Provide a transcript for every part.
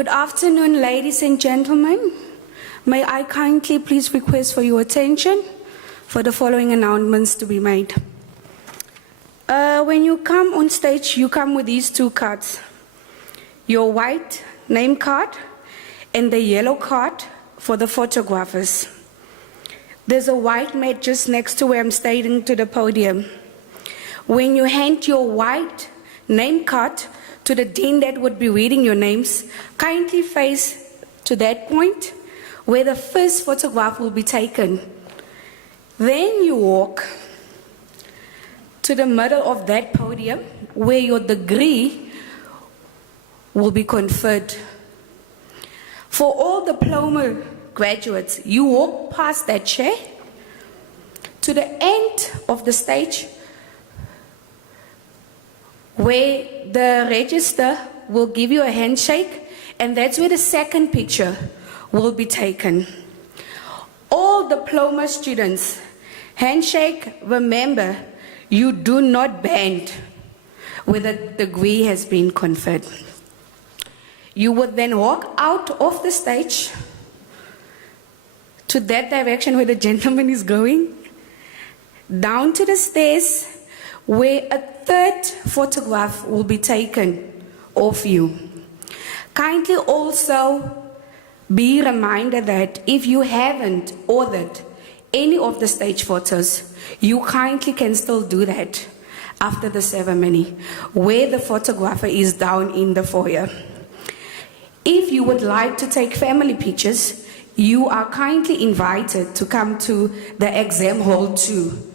Good afternoon, ladies and gentlemen. May I kindly please request for your attention for the following announcements to be made. When you come on stage, you come with these two cards. Your white name card and the yellow card for the photographers. There's a white mat just next to where I'm standing to the podium. When you hand your white name card to the dean that would be reading your names, kindly face to that point where the first photograph will be taken. Then you walk to the middle of that podium where your degree will be conferred. For all Diploma graduates, you walk past that chair to the end of the stage where the register will give you a handshake, and that's where the second picture will be taken. All Diploma students, handshake, remember, you do not bend where the degree has been conferred. You would then walk out of the stage to that direction where the gentleman is going, down to the stairs where a third photograph will be taken of you. Kindly also be reminded that if you haven't ordered any of the stage photos, you kindly can still do that after the ceremony, where the photographer is down in the foyer. If you would like to take family pictures, you are kindly invited to come to the exam hall too.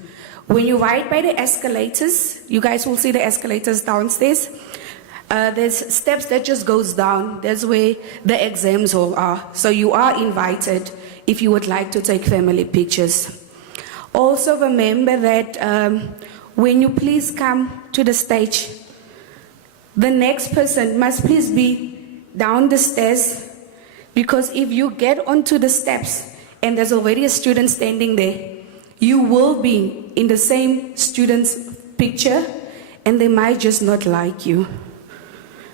When you ride by the escalators, you guys will see the escalators downstairs. There's steps that just goes down. That's where the exams hall are. So you are invited if you would like to take family pictures. Also remember that when you please come to the stage, the next person must please be down the stairs, because if you get onto the steps and there's already a student standing there, you will be in the same student's picture and they might just not like you.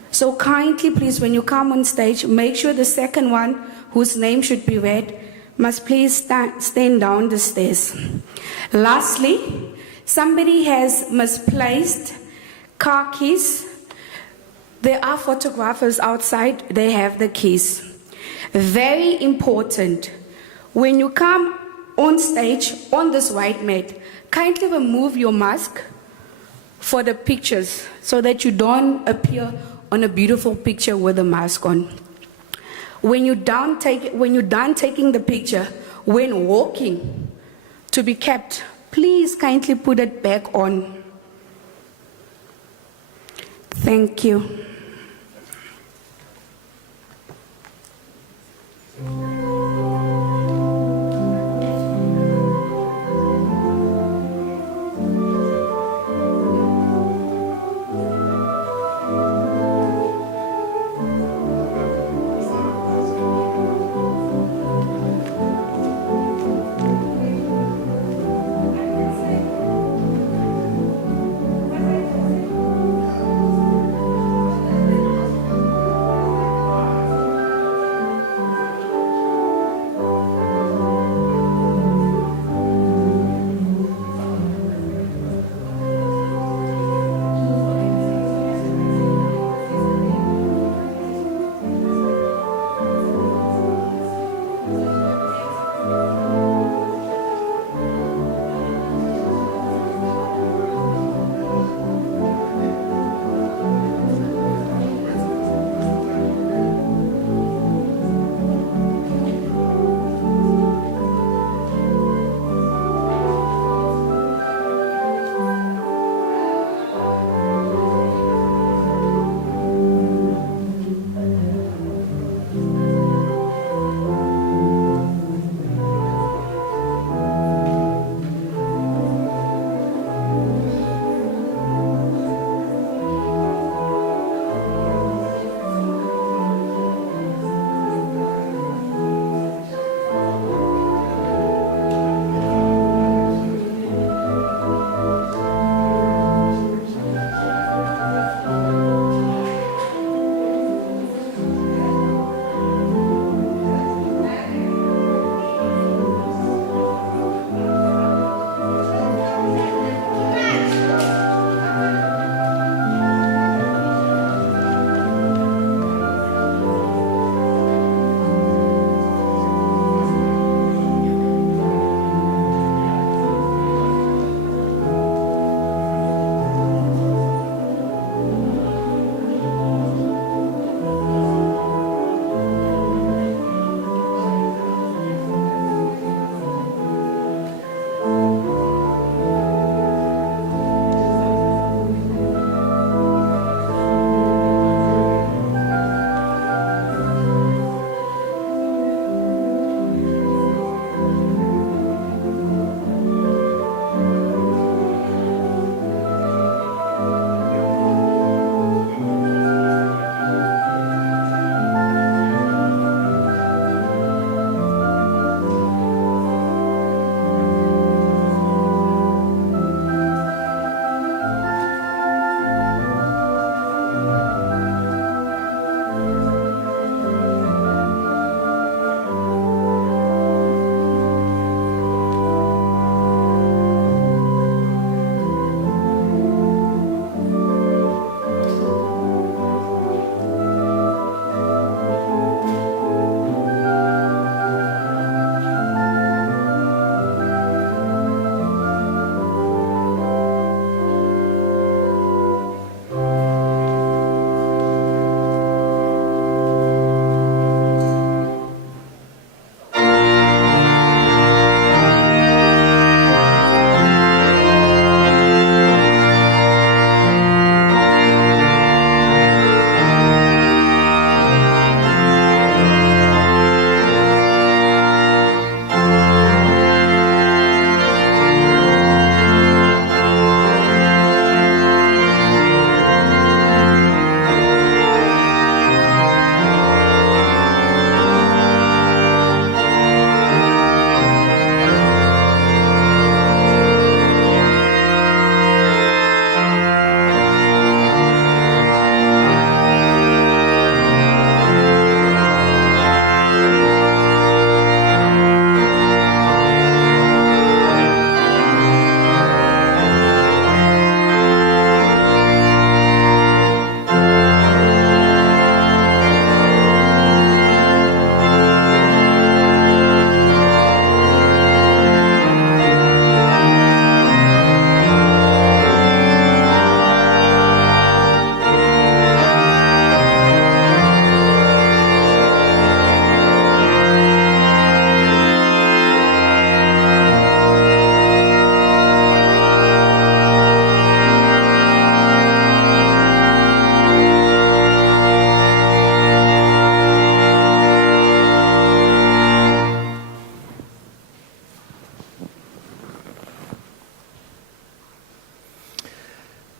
So kindly please, when you come on stage, make sure the second one whose name should be read must please stand down the stairs. Lastly, somebody has misplaced car keys. There are photographers outside, they have the keys. Very important, when you come on stage on this white mat, kindly remove your mask for the pictures so that you don't appear on a beautiful picture with a mask on. When you're done taking the picture, when walking to be kept, please kindly put it back on. Thank you.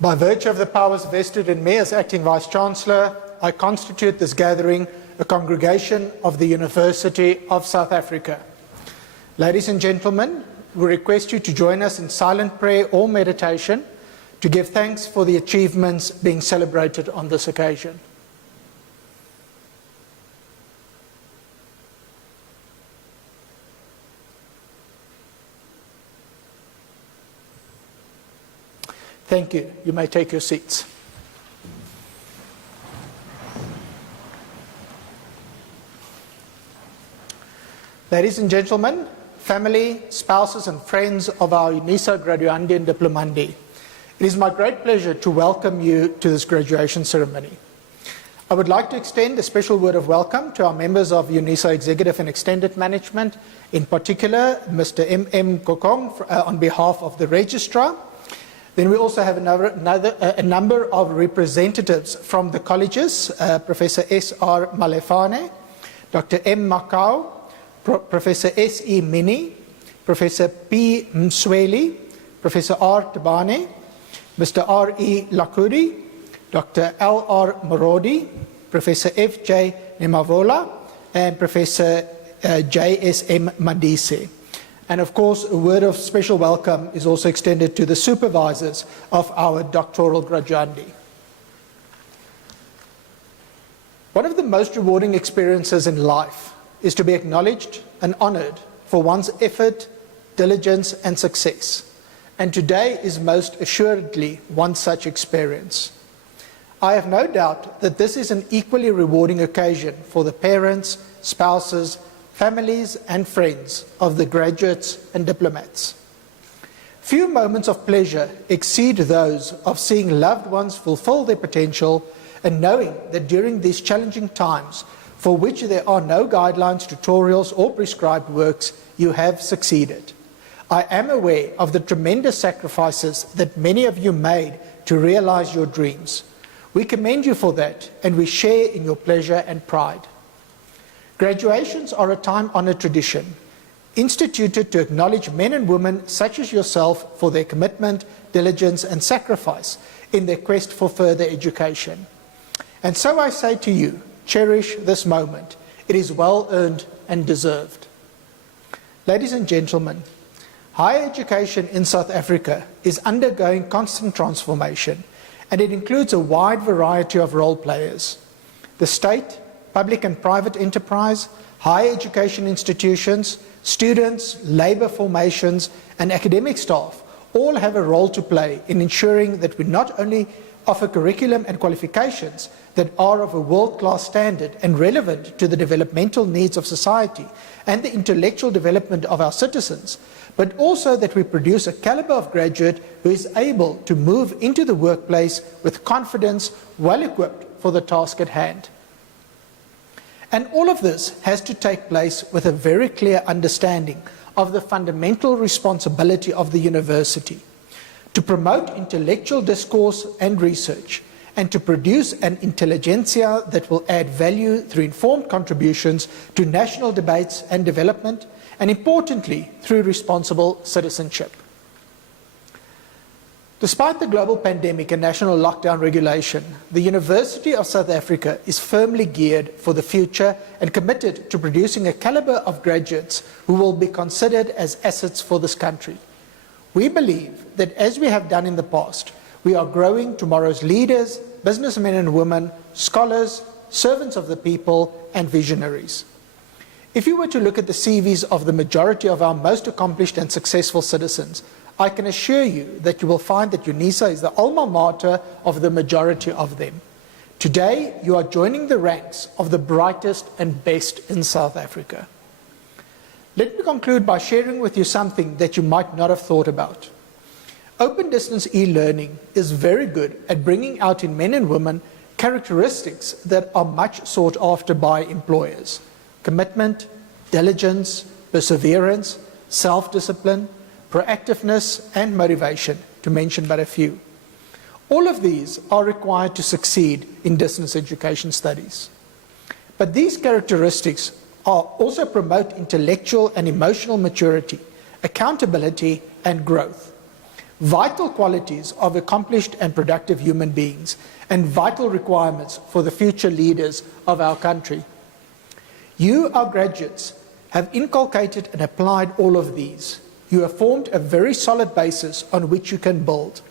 By virtue of the powers vested in me as Acting Vice-Chancellor, I constitute this gathering a congregation of the University of South Africa. Ladies and gentlemen, we request you to join us in silent prayer or meditation to give thanks for the achievements being celebrated on this occasion. Thank you. You may take your seats. Ladies and gentlemen, family, spouses and friends of our Unisa graduandi and diplomandi, it is my great pleasure to welcome you to this graduation ceremony. I would like to extend a special word of welcome to our members of Unisa Executive and Extended Management, in particular Mr. M.M. Kokong on behalf of the Registrar. Then we also have a number of representatives from the colleges, Professor S.R. Malefane, Dr. M. Makau, Professor S.E. Mini, Professor P. Msweli, Professor R. Tabane, Mr. R.E. Lakuri, Dr. L.R. Morodi, Professor F.J. Nemavola, and Professor J.S.M. Madise. And of course, a word of special welcome is also extended to the supervisors of our doctoral graduandi. One of the most rewarding experiences in life is to be acknowledged and honored for one's effort, diligence, and success. And today is most assuredly one such experience. I have no doubt that this is an equally rewarding occasion for the parents, spouses, families and friends of the graduates and diplomats. Few moments of pleasure exceed those of seeing loved ones fulfill their potential and knowing that during these challenging times, for which there are no guidelines, tutorials or prescribed works, you have succeeded. I am aware of the tremendous sacrifices that many of you made to realize your dreams. We commend you for that and we share in your pleasure and pride. Graduations are a time-honored tradition, instituted to acknowledge men and women such as yourself for their commitment, diligence and sacrifice in their quest for further education. And so I say to you, cherish this moment. It is well earned and deserved. Ladies and gentlemen, higher education in South Africa is undergoing constant transformation, and it includes a wide variety of role players. The state, public and private enterprise, higher education institutions, students, labour formations and academic staff all have a role to play in ensuring that we not only offer curriculum and qualifications that are of a world-class standard and relevant to the developmental needs of society and the intellectual development of our citizens, but also that we produce a calibre of graduate who is able to move into the workplace with confidence, well equipped for the task at hand. And all of this has to take place with a very clear understanding of the fundamental responsibility of the university to promote intellectual discourse and research and to produce an intelligentsia that will add value through informed contributions to national debates and development, and importantly, through responsible citizenship. Despite the global pandemic and national lockdown regulation, the University of South Africa is firmly geared for the future and committed to producing a calibre of graduates who will be considered as assets for this country. We believe that as we have done in the past, we are growing tomorrow's leaders, businessmen and women, scholars, servants of the people and visionaries. If you were to look at the CVs of the majority of our most accomplished and successful citizens, I can assure you that you will find that Unisa is the alma mater of the majority of them. Today, you are joining the ranks of the brightest and best in South Africa. Let me conclude by sharing with you something that you might not have thought about. Open distance e-learning is very good at bringing out in men and women characteristics that are much sought after by employers: commitment, diligence, perseverance, self-discipline, proactiveness and motivation, to mention but a few. All of these are required to succeed in distance education studies. But these characteristics also promote intellectual and emotional maturity, accountability and growth. vital qualities of accomplished and productive human beings, and vital requirements for the future leaders of our country. You, our graduates, have inculcated and applied all of these. You have formed a very solid basis on which you can build.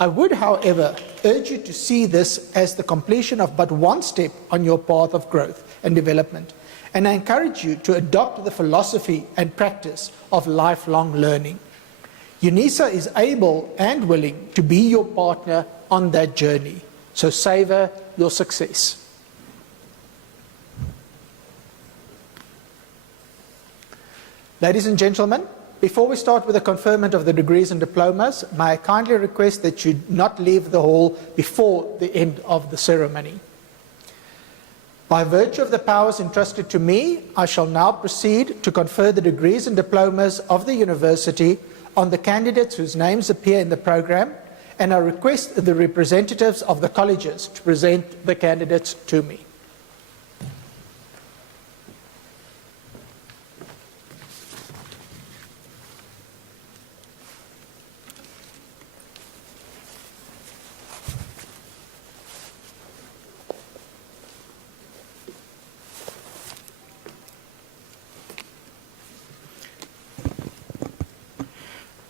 I would, however, urge you to see this as the completion of but one step on your path of growth and development, and I encourage you to adopt the philosophy and practice of lifelong learning. Unisa is able and willing to be your partner on that journey, so savor your success. Ladies and gentlemen, before we start with the conferment of the degrees and diplomas, may I kindly request that you not leave the hall before the end of the ceremony. By virtue of the powers entrusted to me, I shall now proceed to confer the degrees and diplomas of the university on the candidates whose names appear in the program, and I request the representatives of the colleges to present the candidates to me.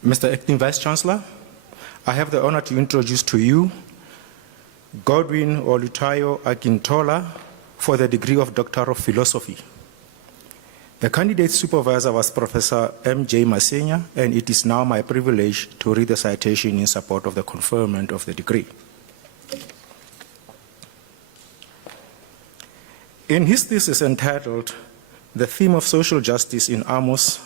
Mr. Acting Vice-Chancellor, I have the honor to introduce to you Godwin Olutayo Akintola for the degree of Doctor of Philosophy. The candidate supervisor was Professor M.J. Masenya, and it is now my privilege to read the citation in support of the conferment of the degree. In his thesis entitled "The Theme of Social Justice in Amos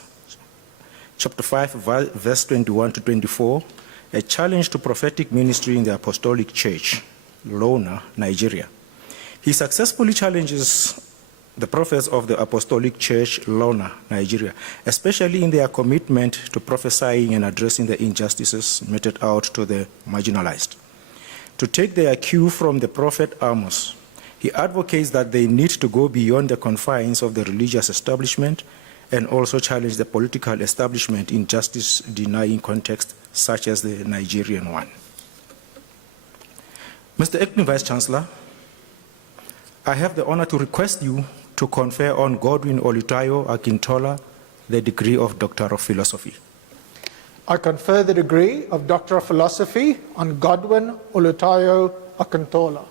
Chapter 5, verse 21 to 24, a challenge to prophetic ministry in the Apostolic Church, Lona, Nigeria. He successfully challenges the prophets of the Apostolic Church, Lona, Nigeria, especially in their commitment to prophesying and addressing the injustices meted out to the marginalized. To take their cue from the prophet Amos, he advocates that they need to go beyond the confines of the religious establishment and also challenge the political establishment in justice-denying contexts such as the Nigerian one. Mr. Acting Vice-Chancellor, I have the honor to request you to confer on Godwin Olutayo Akintola the degree of Doctor of Philosophy. I confer the degree of Doctor of Philosophy on Godwin Olutayo Akintola.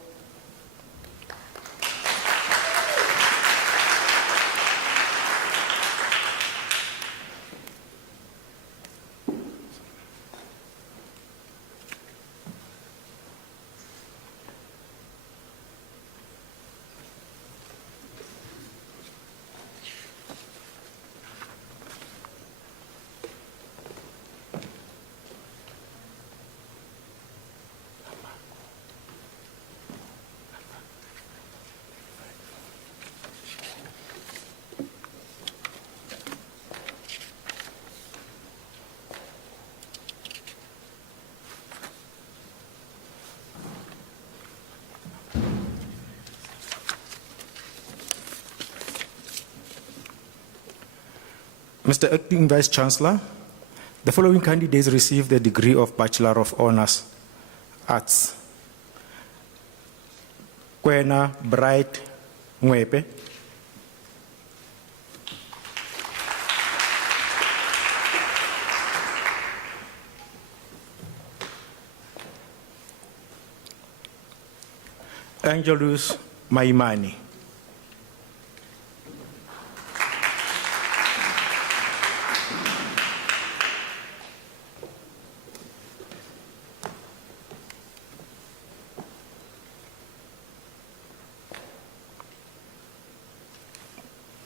Mr. Acting Vice-Chancellor, the following candidates received the degree of Bachelor of Honors Arts. Kwena Bright Ngwepe, Angelus Maimani,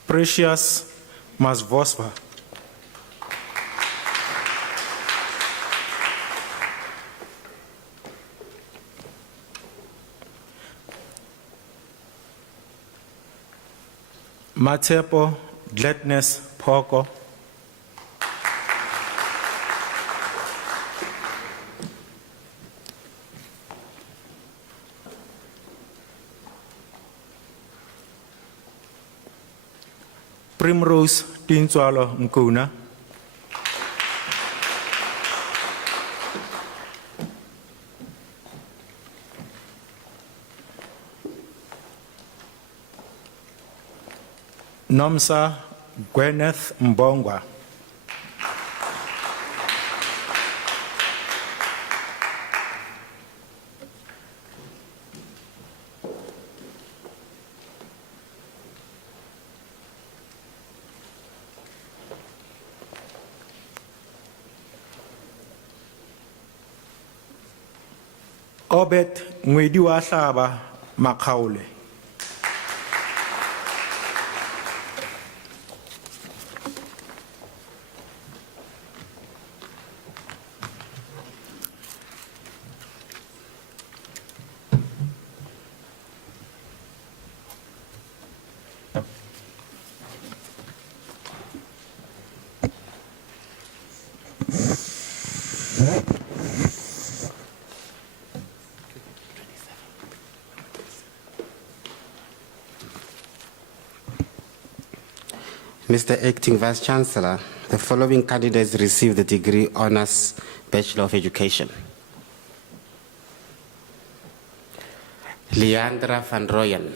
Precious Masvosva, Matepo Gladness Poko, Primrose Tintswalo Nkuna, Nomsa Gwyneth Mbongwa. Obet Ngwedi wa Hlaba Makaule. Mr. Acting Vice Chancellor, the following candidates received the degree Honours Bachelor of Education. Leandra van Rooyen.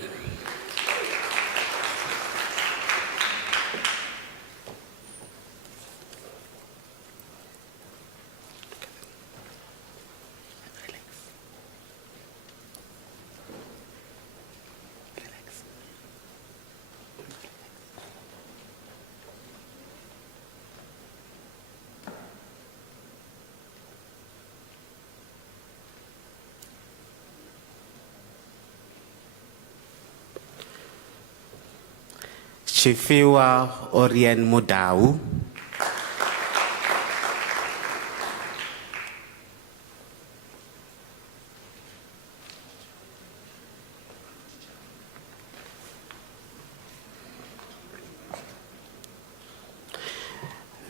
Chifiwa Orien Mudau.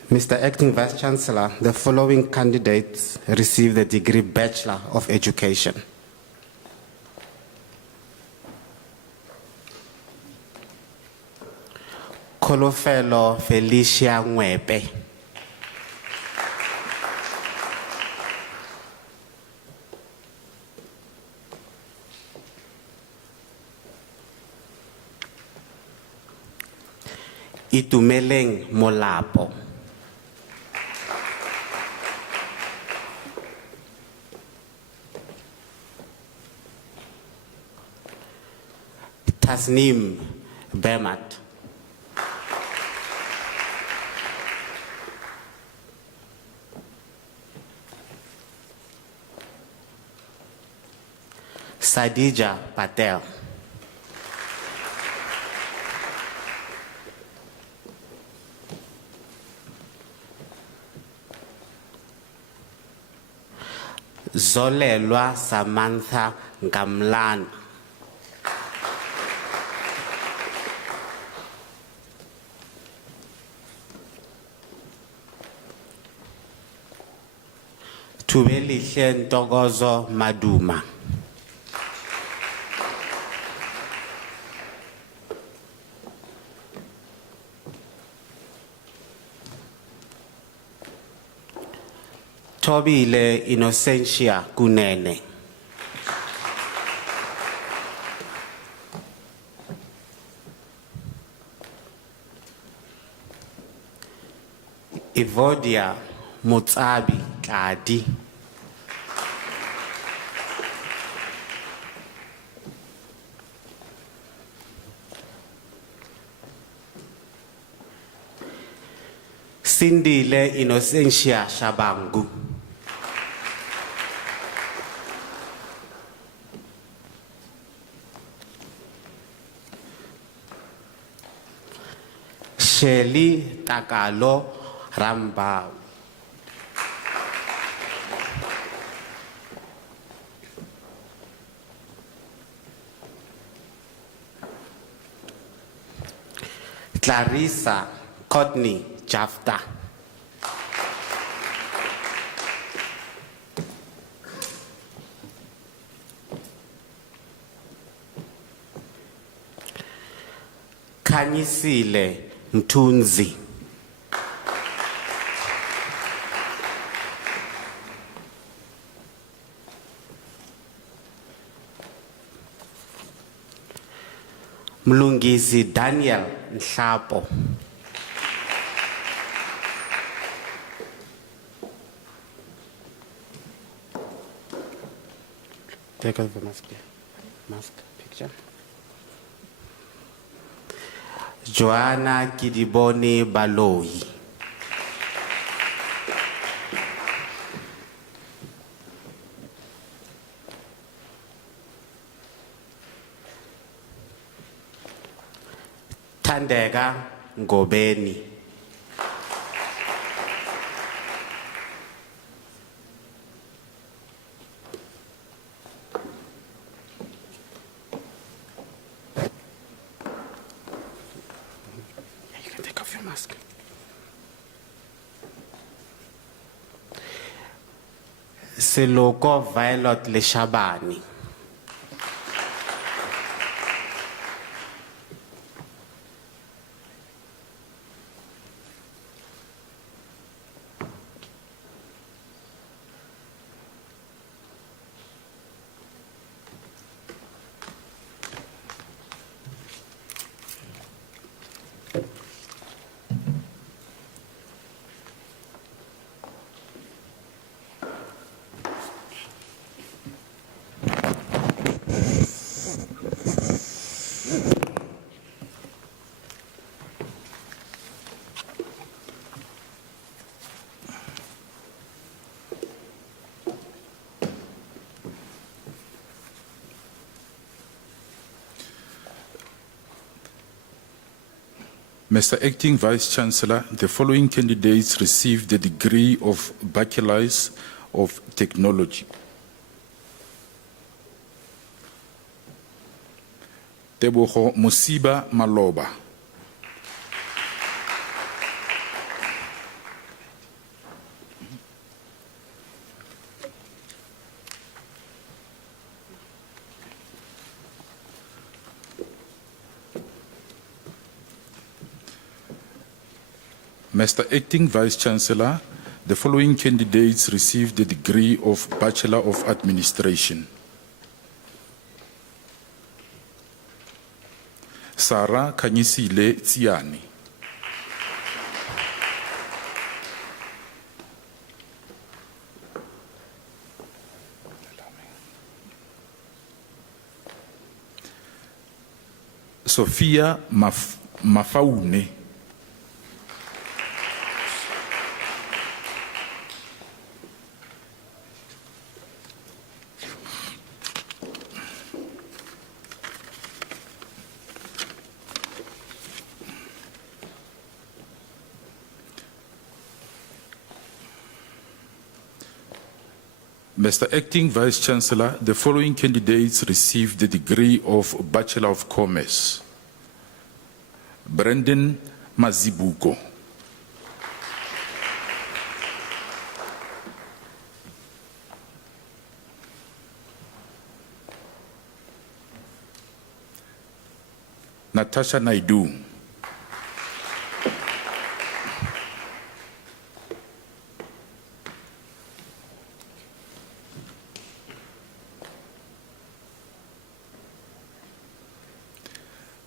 Mr. Acting Vice Chancellor, the following candidates received the degree Bachelor of Education. Kolofelo Felicia Ngwebe. Itumeleng Molapo. Tasnim Bemat. Sadija Patel. Zolelwa Samantha Gamlan. Tubelihle Ntokozo Maduma. Tobile Innocentia Kunene. Evodia Mutsabi Kadi. Sindile Innocentia Shabangu. Sheli Takalo Rambau. Clarissa Courtney Jafta. Khanyisile Mthunzi. Mlungisi Daniel Nhlapo. Take off the mask. Mask picture. Joanna Kidiboni Baloi. Tandega Ngobeni. You can take off your mask. Siloko Violet Leshabani. Mr. Acting Vice-Chancellor, the following candidates received the degree of Bachelors of Technology. Tebogo Musiba Maloba. Mr. Acting Vice-Chancellor, the following candidates received the degree of Bachelor of Administration. Sarah Kanyisile Tsiani. Sophia Mafaune. Mr. Acting Vice-Chancellor, the following candidates received the degree of Bachelor of Commerce. Brendan Mazibuko. Natasha Naidu.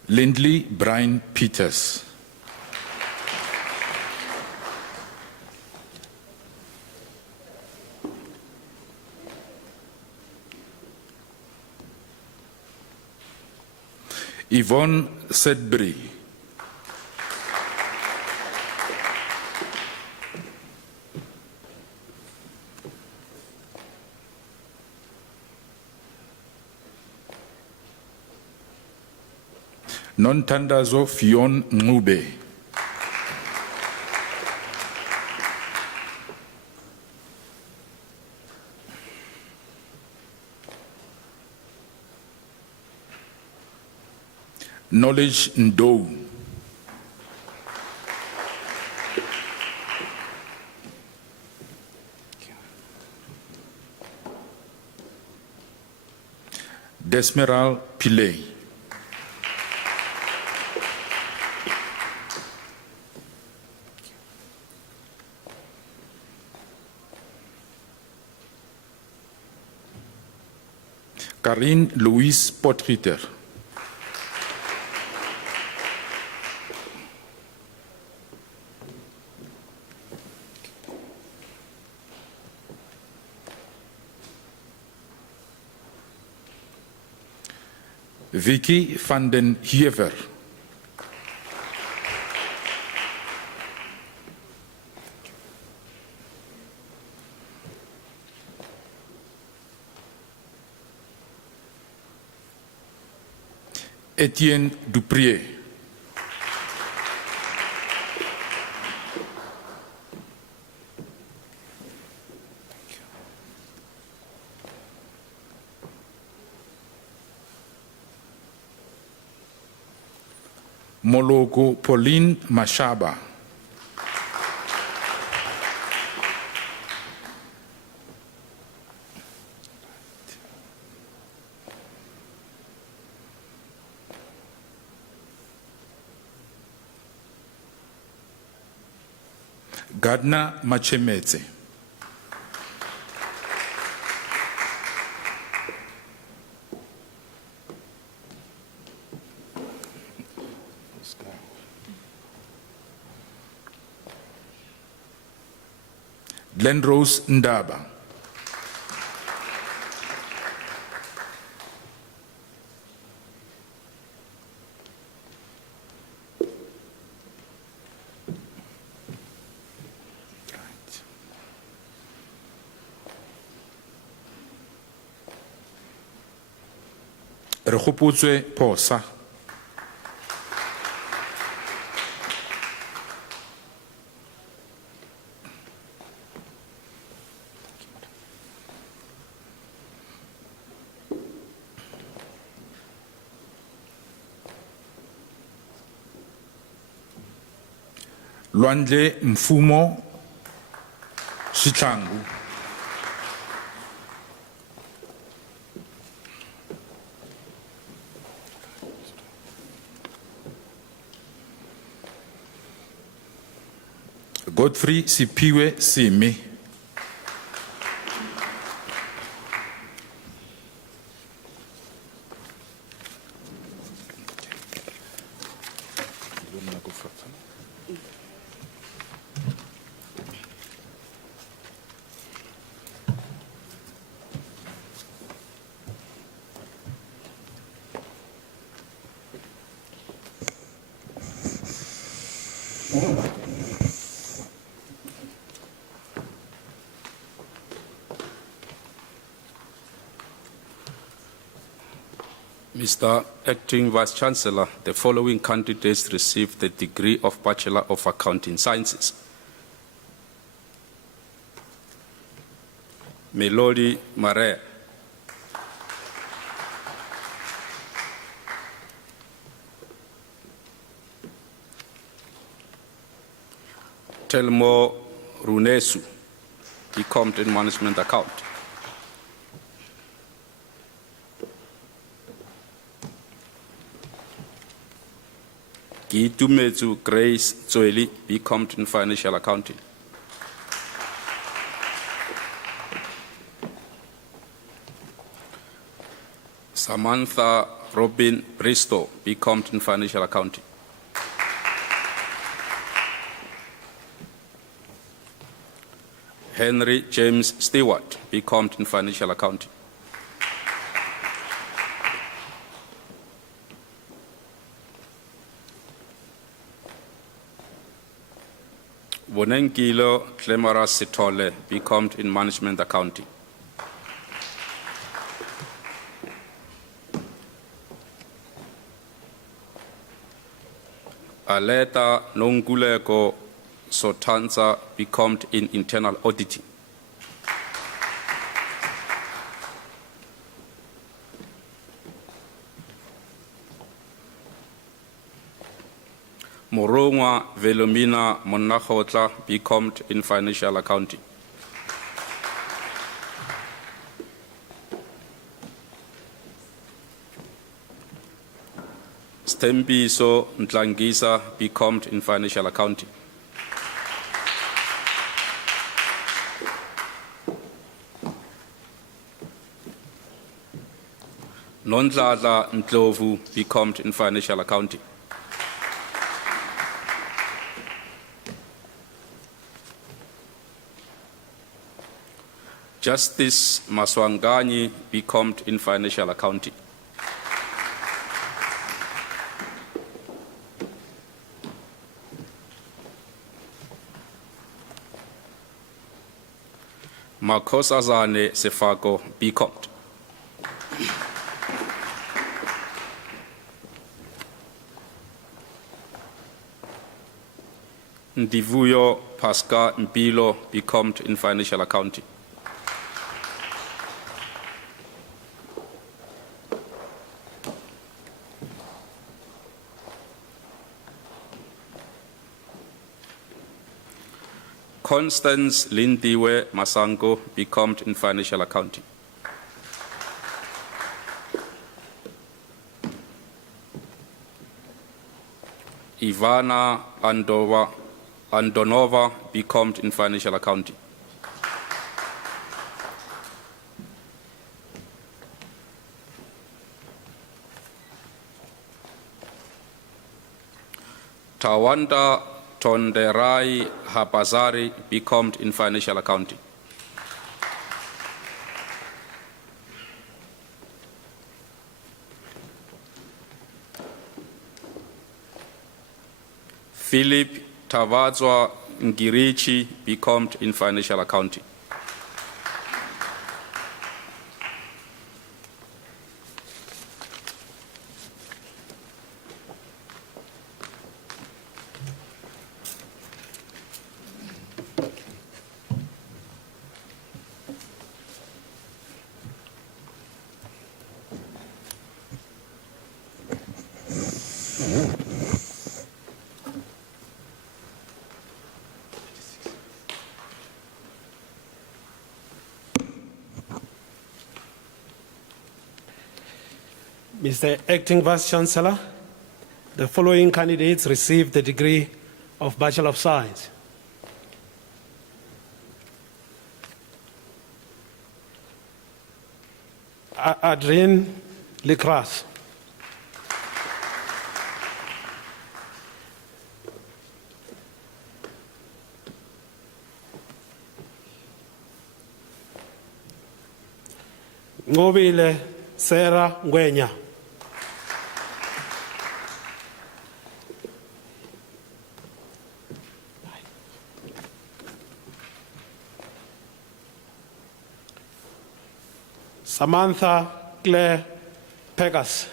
Lindley Brian Peters. Yvonne Sedbury. Nontandazo Fion Ngube. Knowledge Ndou. Desmeral Pillay. Karine Louise Potgieter. Vicky van den Heever. Etienne Duprier. Moloko Pauline Mashaba. Gardner Machemetse. Glenrose Ndaba. Re gopotswe Phosa. Lwandle Mfumo Shitlangu. Godfrey Sipiwe Simi. Mr. Acting Vice-Chancellor, the following candidates received the degree of Bachelor of Accounting Sciences. Melody Mare. Telmo Runesu, BCom in Management Account. Gitumetsu Grace Zoeli, BCom in Financial Accounting. Samantha Robin Bristow, BCom in Financial Accounting. Henry James Stewart, BCom in Financial Accounting. Bonengilo Clemara Sitole, BCom in Management Accounting. Aleta Nonguleko Sotanza, BCom in Internal Auditing. Morongwa Velomina Monachotla, BCom in Financial Accounting. Stembiso Ntlangisa, BCom in Financial Accounting. Nondlala Ndlovu, BCom in Financial Accounting. Justice Maswangani, BCom in Financial Accounting. Makhosazane Sefako Becomt. Ndivuyo Pascal Mpilo Becomt in Financial Accounting. Constance Lindiwe Masango Becomt in Financial Accounting. Ivana Andonova Becomt in Financial Accounting. Tawanda Tonderai Habazari Becomt in Financial Accounting. Philip Tavazwa Ngirichi Becomt in Financial Accounting. Mr. Acting Vice-Chancellor, the following candidates received the degree of Bachelor of Science. Adrien Lecras. Ngobile Sarah Ngwenya. Samantha Claire Pegas.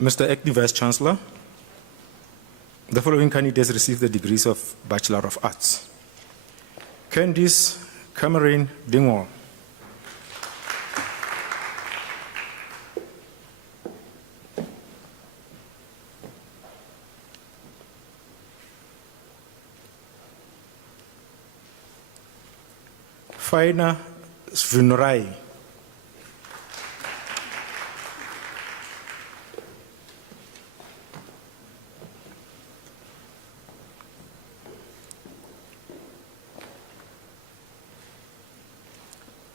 Mr. Acting Vice-Chancellor, the following candidates received the degrees of Bachelor of Arts. Candice Cameron Dingwall. Faina Svunurai.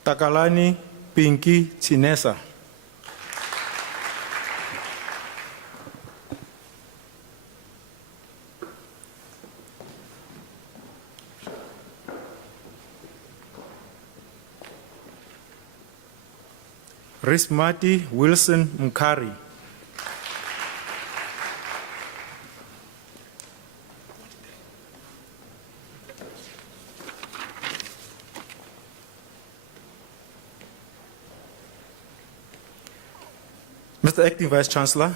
Takalani Pinky Chinesa. Rismati Wilson Mkari. Mr. Acting Vice-Chancellor,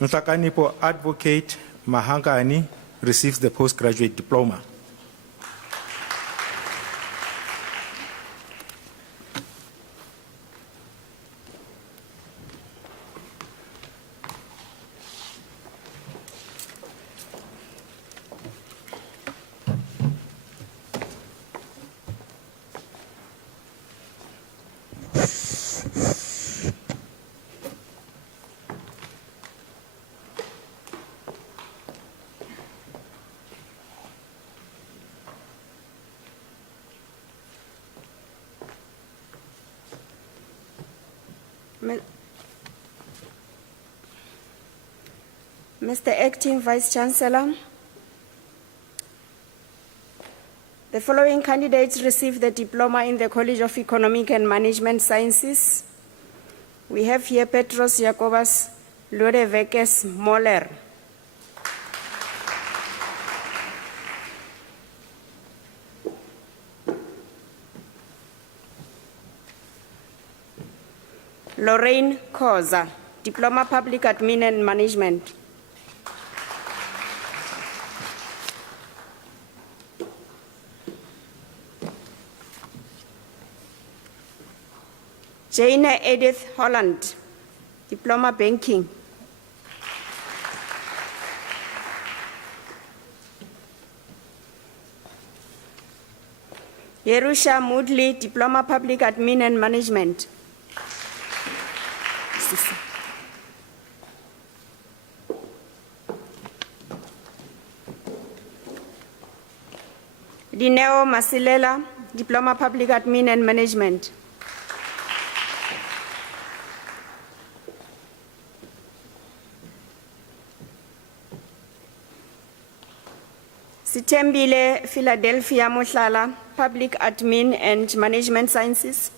Nhlakanipo Advocate Mahangani receives the postgraduate diploma. Mr. Acting Vice Chancellor, the following candidates received the diploma in the College of Economic and Management Sciences. We have here Petros Jacobus Lodevekes Moller. Lorraine Koza, Diploma Public Admin and Management. Jane Edith Holland, Diploma Banking. Yerusha Moodley, Diploma Public Admin and Management. Dineo Masilela, Diploma Public Admin and Management. Sitembile Philadelphia Mohlala, Public Admin and Management Sciences.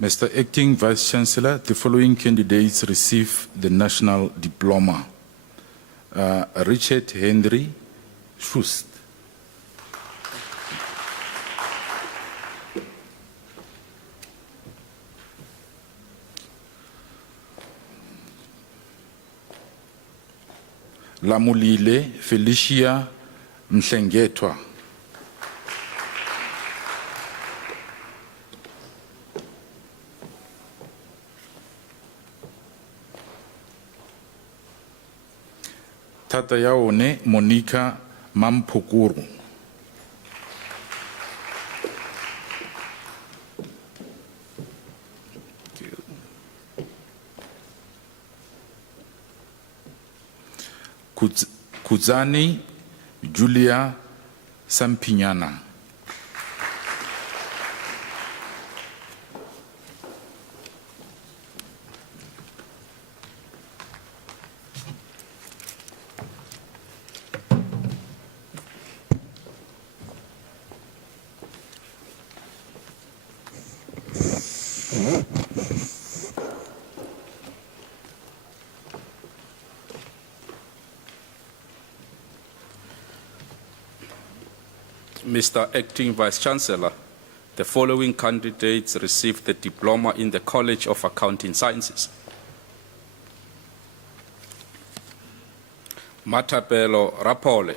Mr. Acting Vice-Chancellor, the following candidates receive the National Diploma. Richard Henry Schust. Lamulile Felicia Mhlengetwa. Tata yaone Monica Mampukuru. Kuzani Julia Sampignana. Mr. Acting Vice-Chancellor, the following candidates received the diploma in the College of Accounting Sciences. Matapelo Rapole.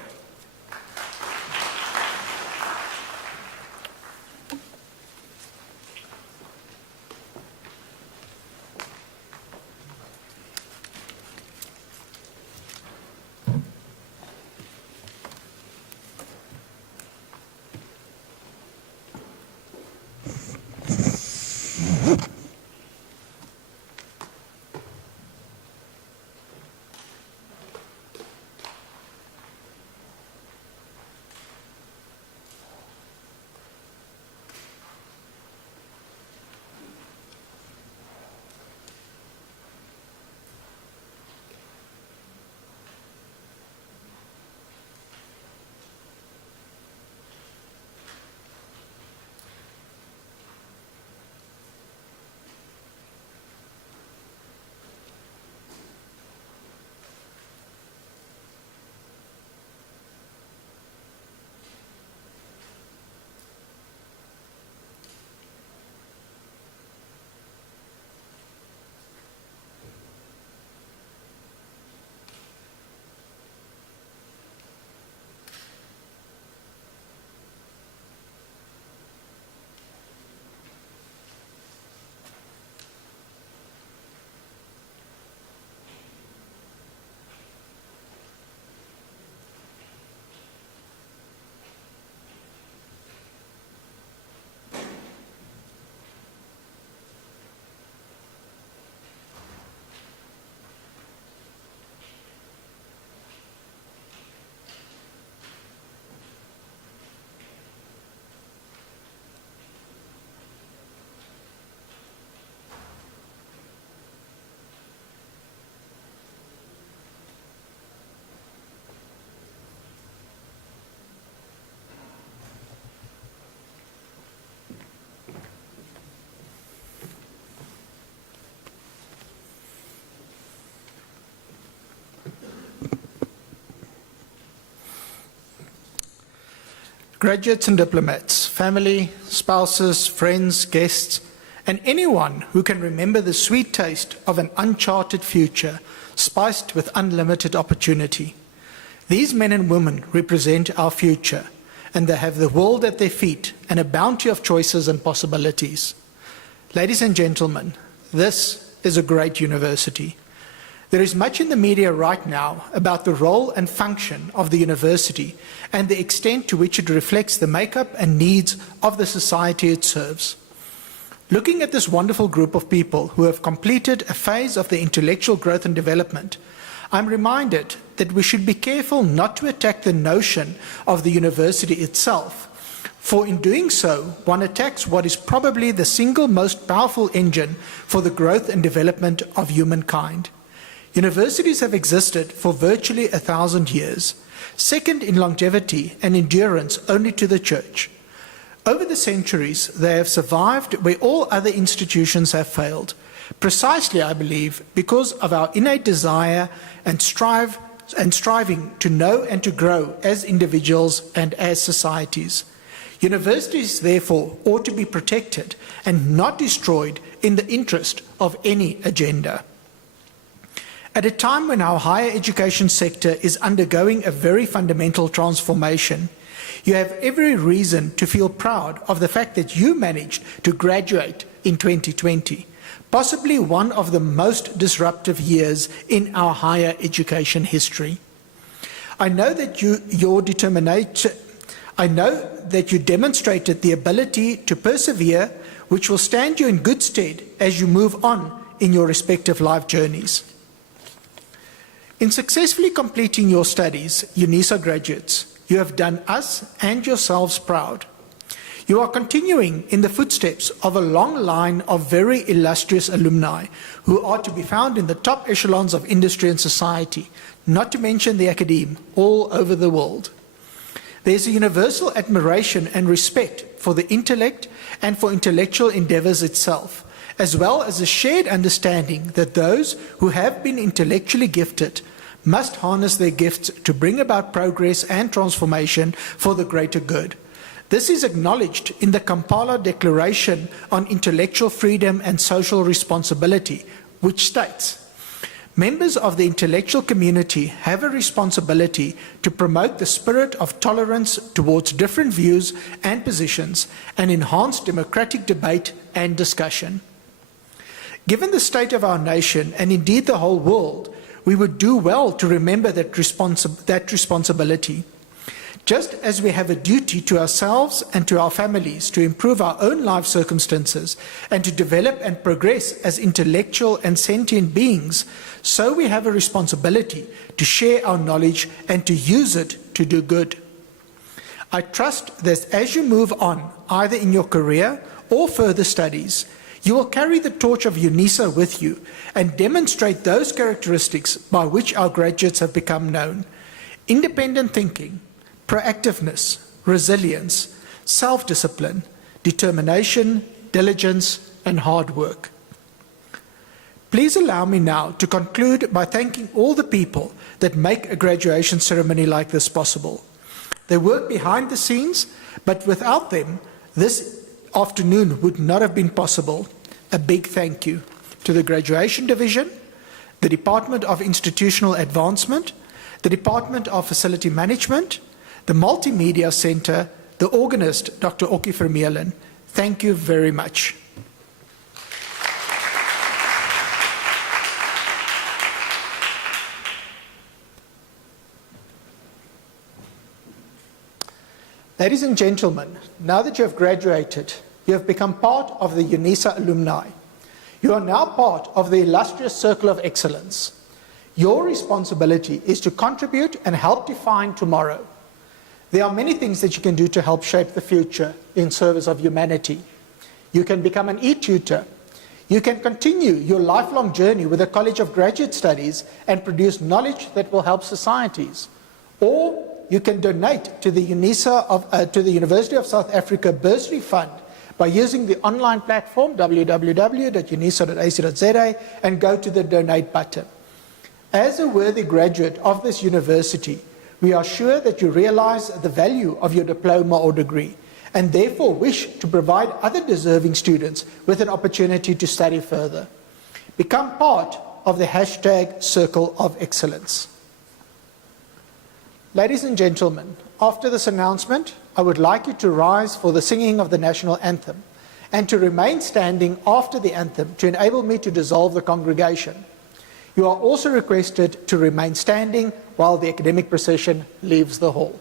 graduates and diplomats, family, spouses, friends, guests, and anyone who can remember the sweet taste of an uncharted future spiced with unlimited opportunity. These men and women represent our future, and they have the world at their feet and a bounty of choices and possibilities. Ladies and gentlemen, this is a great university. There is much in the media right now about the role and function of the university and the extent to which it reflects the makeup and needs of the society it serves. Looking at this wonderful group of people who have completed a phase of their intellectual growth and development, I'm reminded that we should be careful not to attack the notion of the university itself, for in doing so, one attacks what is probably the single most powerful engine for the growth and development of humankind. Universities have existed for virtually 1,000 years, second in longevity and endurance only to the Church. Over the centuries, they have survived where all other institutions have failed, precisely, I believe, because of our innate desire and striving to know and to grow as individuals and as societies. Universities, therefore, ought to be protected and not destroyed in the interest of any agenda. At a time when our higher education sector is undergoing a very fundamental transformation, you have every reason to feel proud of the fact that you managed to graduate in 2020, possibly one of the most disruptive years in our higher education history. I know that you demonstrated the ability to persevere, which will stand you in good stead as you move on in your respective life journeys. In successfully completing your studies, Unisa graduates, you have done us and yourselves proud. You are continuing in the footsteps of a long line of very illustrious alumni who are to be found in the top echelons of industry and society, not to mention the academe, all over the world. There is a universal admiration and respect for the intellect and for intellectual endeavors itself, as well as a shared understanding that those who have been intellectually gifted must harness their gifts to bring about progress and transformation for the greater good. This is acknowledged in the Kampala Declaration on Intellectual Freedom and Social Responsibility, which states, "Members of the intellectual community have a responsibility to promote the spirit of tolerance towards different views and positions and enhance democratic debate and discussion." Given the state of our nation, and indeed the whole world, we would do well to remember that responsibility. Just as we have a duty to ourselves and to our families to improve our own life circumstances and to develop and progress as intellectual and sentient beings, so we have a responsibility to share our knowledge and to use it to do good. I trust that as you move on, either in your career or further studies, you will carry the torch of Unisa with you and demonstrate those characteristics by which our graduates have become known: independent thinking, proactiveness, resilience, self-discipline, determination, diligence, and hard work. Please allow me now to conclude by thanking all the people that make a graduation ceremony like this possible. They work behind the scenes, but without them, this afternoon would not have been possible. A big thank you to the Graduation Division, the Department of Institutional Advancement, the Department of Facility Management, the Multimedia Center, the organist, Dr. Okkie Vermeulen. Thank you very much. Ladies and gentlemen, now that you have graduated, you have become part of the Unisa alumni. You are now part of the illustrious circle of excellence. Your responsibility is to contribute and help define tomorrow. There are many things that you can do to help shape the future in service of humanity. You can become an e-tutor. You can continue your lifelong journey with the College of Graduate Studies and produce knowledge that will help societies. Or you can donate to the University of South Africa Bursary Fund by using the online platform www.unisa.ac.za and go to the donate button. As a worthy graduate of this university, We are sure that you realize the value of your diploma or degree and therefore wish to provide other deserving students with an opportunity to study further. Become part of the hashtag Circle of Excellence. Ladies and gentlemen, after this announcement, I would like you to rise for the singing of the national anthem and to remain standing after the anthem to enable me to dissolve the congregation. You are also requested to remain standing while the academic procession leaves the hall.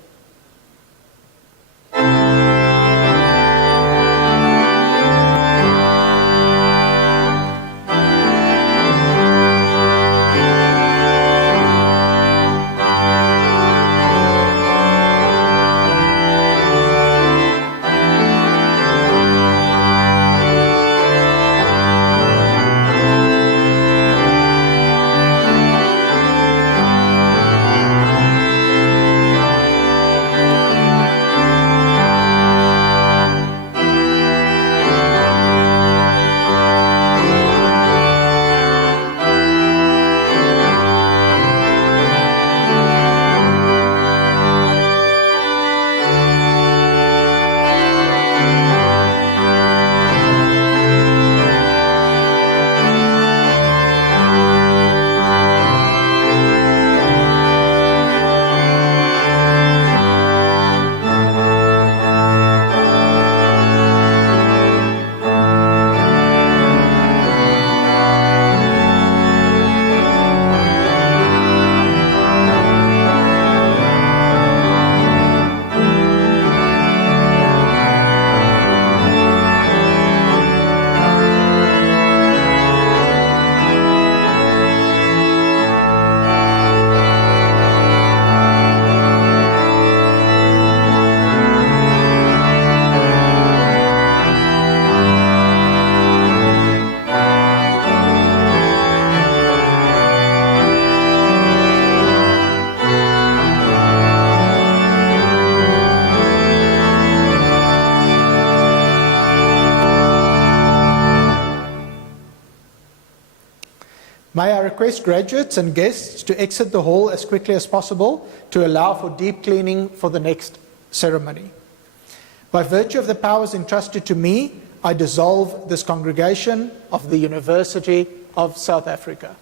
May I request graduates and guests to exit the hall as quickly as possible to allow for deep cleaning for the next ceremony. By virtue of the powers entrusted to me, I dissolve this congregation of the University of South Africa.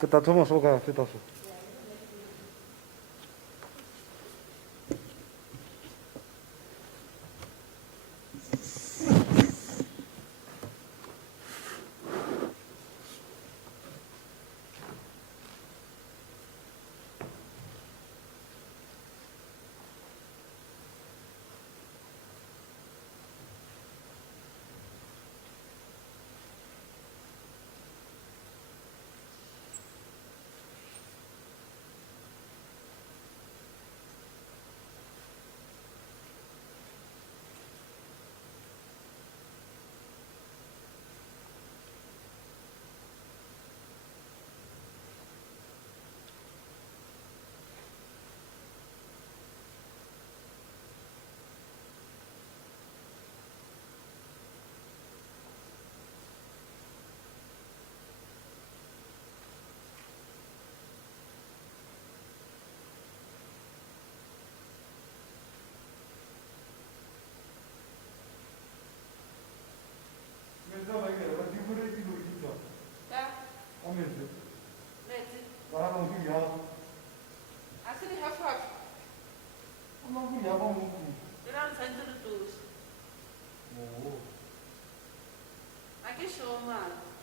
Kita thoma so ka feta so.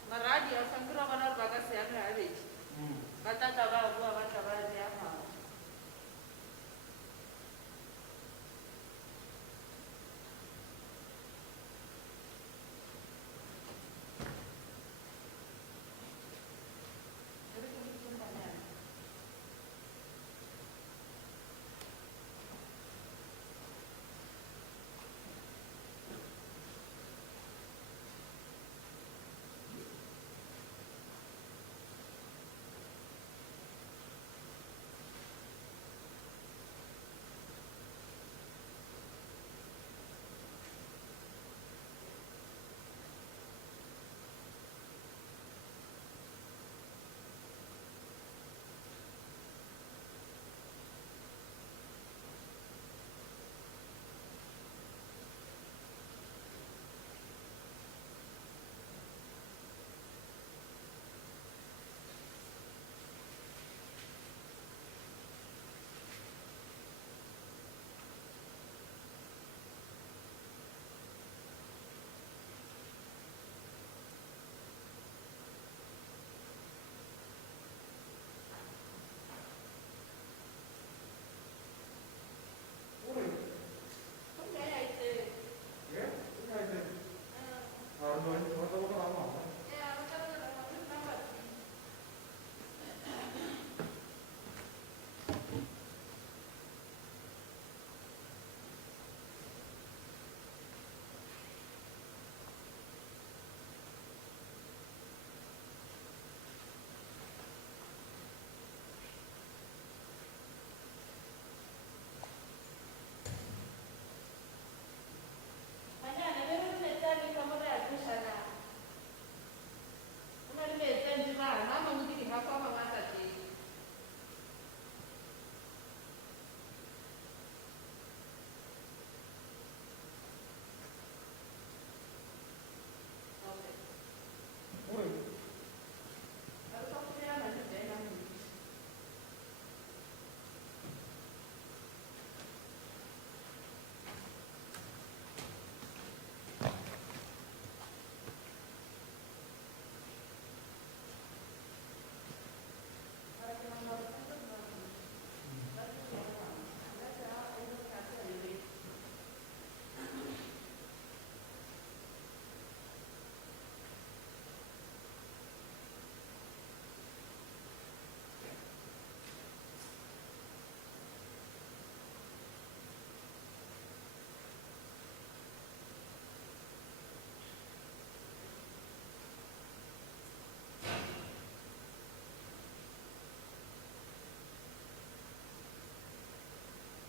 Maradi ya sangkura banar bagas ya nggak ada. Kata kata bawa baca baca apa?